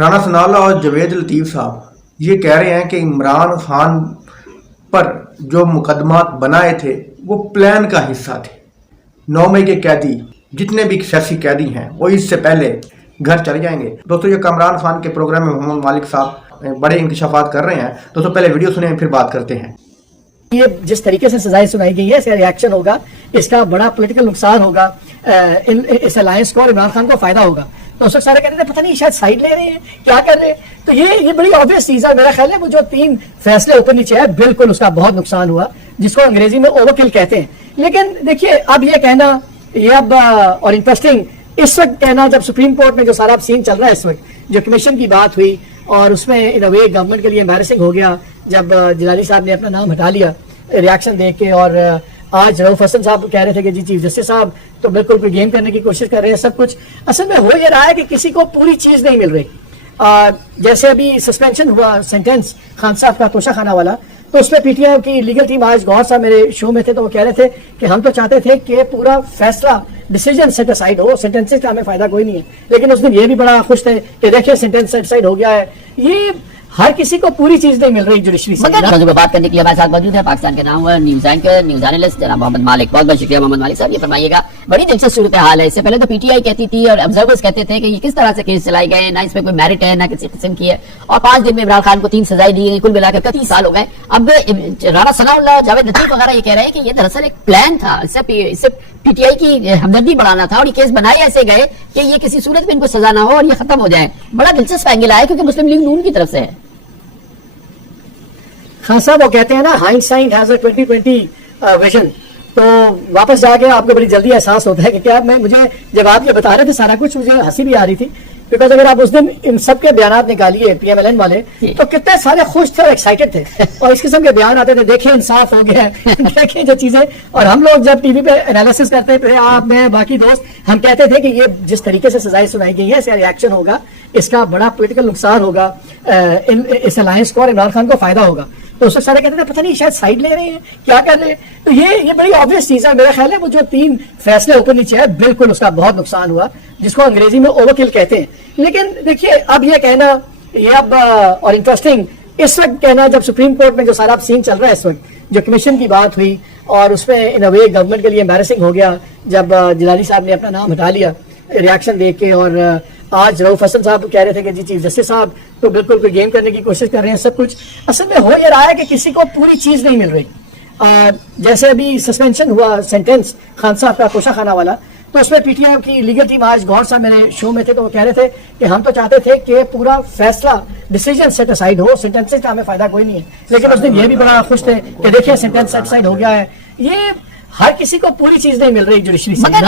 رانا ثناءاللہ اور جاوید لطیف صاحب یہ کہہ رہے ہیں کہ عمران خان پر جو مقدمات بنائے تھے وہ پلان کا حصہ تھے. 9 مئی کے قیدی جتنے بھی سیاسی قیدی ہیں وہ اس سے پہلے گھر چلے جائیں گے. دوستو یہ عمران خان کے پروگرام میں محمد مالک صاحب بڑے انکشافات کر رہے ہیں. دوستو پہلے ویڈیو سنیں پھر بات کرتے ہیں. یہ جس طریقے سے سزائیں سنائی گئی ہے اس کا ریاکشن ہوگا, اس کا بڑا پولیٹیکل نقصان ہوگا, اس الائنس کو اور عمران خان کو فائدہ ہوگا. تو اس وقت سارے کہتے تھے پتہ نہیں شاید سائڈ لے رہے ہیں, کیا کر رہے ہیں. تو یہ بڑی آبویس چیز ہے. میرا خیال ہے وہ جو 3 فیصلے اوپر نیچے ہے بالکل اس کا بہت نقصان ہوا, جس کو انگریزی میں اوور کل کہتے ہیں. لیکن دیکھیے اب یہ کہنا یہ اب اور انٹرسٹنگ اس وقت کہنا جب سپریم کورٹ میں جو سارا سین چل رہا ہے اس وقت, جو کمیشن کی بات ہوئی اور اس میں ان اے وے گورنمنٹ کے لیے امبیرسنگ ہو گیا جب جلالی صاحب نے اپنا نام ہٹا لیا ریاکشن دیکھ کے. اور آج رؤف حسن صاحب کہہ رہے تھے کہ جی چیف جسٹس صاحب تو بالکل کوئی گیم کرنے کی کوشش کر رہے ہیں. سب کچھ اصل میں ہو یہ رہا ہے کہ کسی کو پوری چیز نہیں مل رہی. جیسے ابھی سسپینشن ہوا سینٹینس خان صاحب کا توشہ خانہ والا, تو اس میں پی ٹی آئی کی لیگل ٹیم آج گوھر صاحب میرے شو میں تھے تو وہ کہہ رہے تھے کہ ہم تو چاہتے تھے کہ پورا فیصلہ ڈیسیجن سیٹ اسائڈ ہو, سینٹینسز کا ہمیں فائدہ کوئی نہیں ہے. لیکن اس دن یہ بھی بڑا خوش تھے کہ دیکھیں سینٹینس سیٹ اسائڈ ہو گیا ہے. یہ ہر کسی کو پوری چیز نہیں مل رہی جوڈیشری سے. موضوع پہ بات کرنے کے لیے ہمارے ساتھ موجود ہے پاکستان کے نام نیوز اینکر نیوز اینالسٹ جناب محمد مالک. بہت بہت شکریہ محمد مالک صاحب. یہ فرمائیے گا بڑی دلچسپ صورتحال ہے. اس سے پہلے تو پی ٹی آئی کہتی تھی اور آبزرورز کہتے تھے کہ یہ کس طرح سے کیس چلائے گئے, نہ اس میں کوئی میرٹ ہے نہ کسی قسم کی ہے, اور 5 دن میں عمران خان کو 3 سزائیں دی گئی, کل ملا کر 30 سال ہو گئے. اب رانا ثناءاللہ جاوید لطیف وغیرہ یہ کہہ رہے ہیں کہ یہ دراصل ایک پلان تھا, اس سے پی ٹی آئی کی ہمدردی بڑھانا تھا, اور یہ کیس بنائے ایسے گئے کہ یہ کسی صورت میں ان کو سزا نہ ہو اور یہ ختم ہو جائے. بڑا دلچسپ اینگل آیا کیونکہ مسلم لیگ نون کی طرف سے ہے. خان صاحب وہ کہتے ہیں نا ہائنڈسائٹ ہیز اے 2020 ویژن. تو واپس جا کے آپ کو بڑی جلدی احساس ہوتا ہے کہ کیا مجھے جب آپ یہ بتا رہے تھے سارا کچھ مجھے ہنسی بھی آ رہی تھی, بیکاز اگر آپ اس دن ان سب کے بیانات نکالیے پی ایم ایل این والے تو کتنے سارے خوش تھے اور ایکسائٹیڈ تھے, اور اس قسم کے بیان آتے تھے دیکھیں انصاف ہو گیا ہے دیکھیں جو چیزیں. اور ہم لوگ جب ٹی وی پہ انالیسس کرتے تھے, آپ میں باقی دوست, ہم کہتے تھے کہ یہ جس طریقے سے سزائیں سنائی گئی ہے اس کا ریاکشن ہوگا, اس کا بڑا پولیٹیکل نقصان ہوگا, اس الائنس کو اور عمران خان کو فائدہ ہوگا. تو اس وقت سارے کہتے تھے پتہ نہیں شاید سائڈ لے رہے ہیں, کیا کر رہے ہیں. تو یہ بڑی آبویس چیز ہے. میرا خیال ہے وہ جو 3 فیصلے اوپر نیچے ہے بالکل اس کا بہت نقصان ہوا, جس کو انگریزی میں اوور کل کہتے ہیں. لیکن دیکھیے اب یہ کہنا یہ اب اور انٹرسٹنگ اس وقت کہنا جب سپریم کورٹ میں جو سارا سین چل رہا ہے اس وقت, جو کمیشن کی بات ہوئی اور اس میں ان اے وے گورنمنٹ کے لیے امبیرسنگ ہو گیا جب جلالی صاحب نے اپنا نام ہٹا لیا ریاکشن دیکھ کے. اور آج رؤف حسن صاحب کہہ رہے تھے کہ جی چیف جسٹس صاحب تو بالکل کوئی گیم کرنے کی کوشش کر رہے ہیں. سب کچھ اصل میں ہو یہ رہا ہے کہ کسی کو پوری چیز نہیں مل رہی. جیسے ابھی سسپینشن ہوا سینٹینس خان صاحب کا توشہ خانہ والا, تو اس میں پی ٹی آئی کی لیگل ٹیم آج گوھر صاحب میرے شو میں تھے تو وہ کہہ رہے تھے کہ ہم تو چاہتے تھے کہ پورا فیصلہ ڈیسیجن سیٹ اسائڈ ہو, سینٹینسز کا ہمیں فائدہ کوئی نہیں ہے. لیکن اس دن یہ بھی بڑا خوش تھے کہ دیکھیں سینٹینس سیٹ اسائڈ ہو گیا ہے. یہ ہر کسی کو پوری چیز نہیں مل رہی جوڈیشری سے. مگر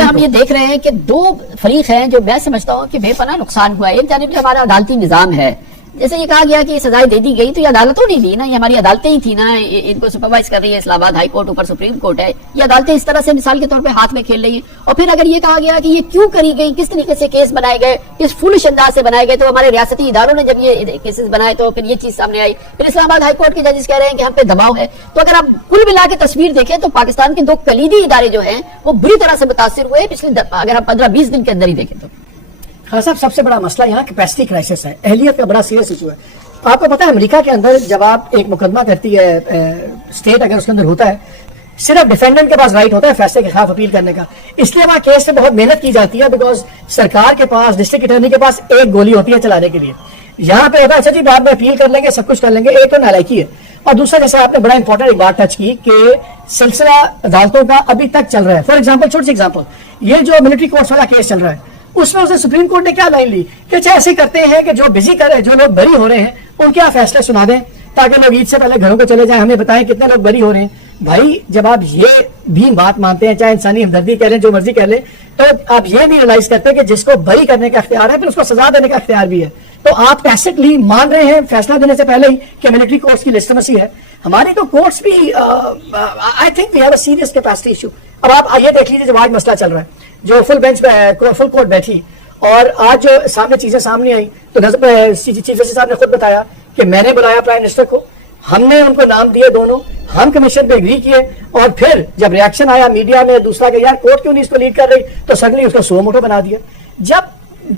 ہم یہ دیکھ رہے ہیں کہ 2 فریق ہیں جو میں سمجھتا ہوں کہ بے پناہ نقصان ہوا ہے. ایک جانب جو ہمارا عدالتی نظام ہے, جیسے یہ کہا گیا کہ یہ سزائیں دے دی گئی تو یہ عدالتوں نہیں دی نا, یہ ہماری عدالتیں ہی تھی نا, ان کو سپروائز کر رہی ہے اسلام آباد ہائی کورٹ, اوپر سپریم کورٹ ہے. یہ عدالتیں اس طرح سے مثال کے طور پہ ہاتھ میں کھیل رہی ہیں. اور پھر اگر یہ کہا گیا کہ یہ کیوں کری گئی, کس طریقے سے کیس بنائے گئے, کس فولش انداز سے بنائے گئے, تو ہمارے ریاستی اداروں نے جب یہ کیسز بنائے تو پھر یہ چیز سامنے آئی. پھر اسلام آباد ہائی کورٹ کے ججز کہہ رہے ہیں کہ ہم پہ دباؤ ہے. تو اگر آپ کل ملا کے تصویر دیکھیں تو پاکستان کے 2 کلیدی ادارے جو ہیں وہ بری طرح سے متاثر ہوئے پچھلے اگر ہم 15-20 دن کے اندر ہی دیکھیں تو. خان صاحب سب سے بڑا مسئلہ یہاں کیپیسٹی کرائسس ہے, اہلیت کا بڑا سیریس ایشو ہے. آپ کو پتا ہے امریکہ کے اندر جب آپ ایک مقدمہ کرتی ہے اسٹیٹ, اگر اس کے اندر ہوتا ہے صرف ڈیفینڈنٹ کے پاس رائٹ ہوتا ہے فیصلے کے خلاف اپیل کرنے کا. اس لیے وہاں کیس سے بہت محنت کی جاتی ہے, بیکاز سرکار کے پاس ڈسٹرکٹ اٹارنی کے پاس ایک گولی ہوتی ہے چلانے کے لیے. یہاں پہ ہوتا ہے اچھا جی بعد میں اپیل کر لیں گے, سب کچھ کر لیں گے. ایک تو نالائکی ہے, اور دوسرا جیسے آپ نے بڑا امپورٹنٹ ایک بات ٹچ کی کہ سلسلہ عدالتوں کا ابھی تک چل رہا ہے. فار ایگزامپل, چھوٹی سی ایگزامپل, یہ جو ملٹری کورٹس والا کیس چل رہا ہے اس میں سپریم کورٹ نے کیا لائن لی کہ اچھا ایسے کرتے ہیں کہ جو بزی کر رہے ہیں, جو لوگ بری ہو رہے ہیں ان کے فیصلے سنا دیں تاکہ لوگ عید سے پہلے گھروں کو چلے جائیں, ہمیں بتائیں کتنے لوگ بری ہو رہے ہیں. بھائی جب آپ یہ بھی بات مانتے ہیں, چاہے انسانی ہمدردی کہہ لیں جو مرضی کہہ لیں, تو آپ یہ نہیں ریلائز کرتے کہ جس کو بری کرنے کا اختیار ہے پھر اس کو سزا دینے کا اختیار بھی ہے. تو آپ ٹیسٹلی مان رہے ہیں فیصلہ دینے سے پہلے ہی کہ ملٹری کورٹس کی لیجٹیمیسی ہے. ہماری تو کورٹس بھی I think we have a serious capacity issue. اب آپ یہ دیکھ لیجیے جب آج مسئلہ چل رہا ہے, جو فل بینچ فل کورٹ بیٹھی اور آج جو سامنے چیزیں سامنے آئی تو چیف جسٹس صاحب نے خود بتایا کہ میں نے بلایا پرائم منسٹر کو, ہم نے ان کو نام دیے دونوں, ہم کمیشن پہ اگری کیے, اور پھر جب ریاکشن آیا میڈیا میں دوسرا کہ یار کورٹ کیوں نہیں اس کو لیڈ کر رہی, تو سڈنلی اس کو سو موٹو بنا دیا. جب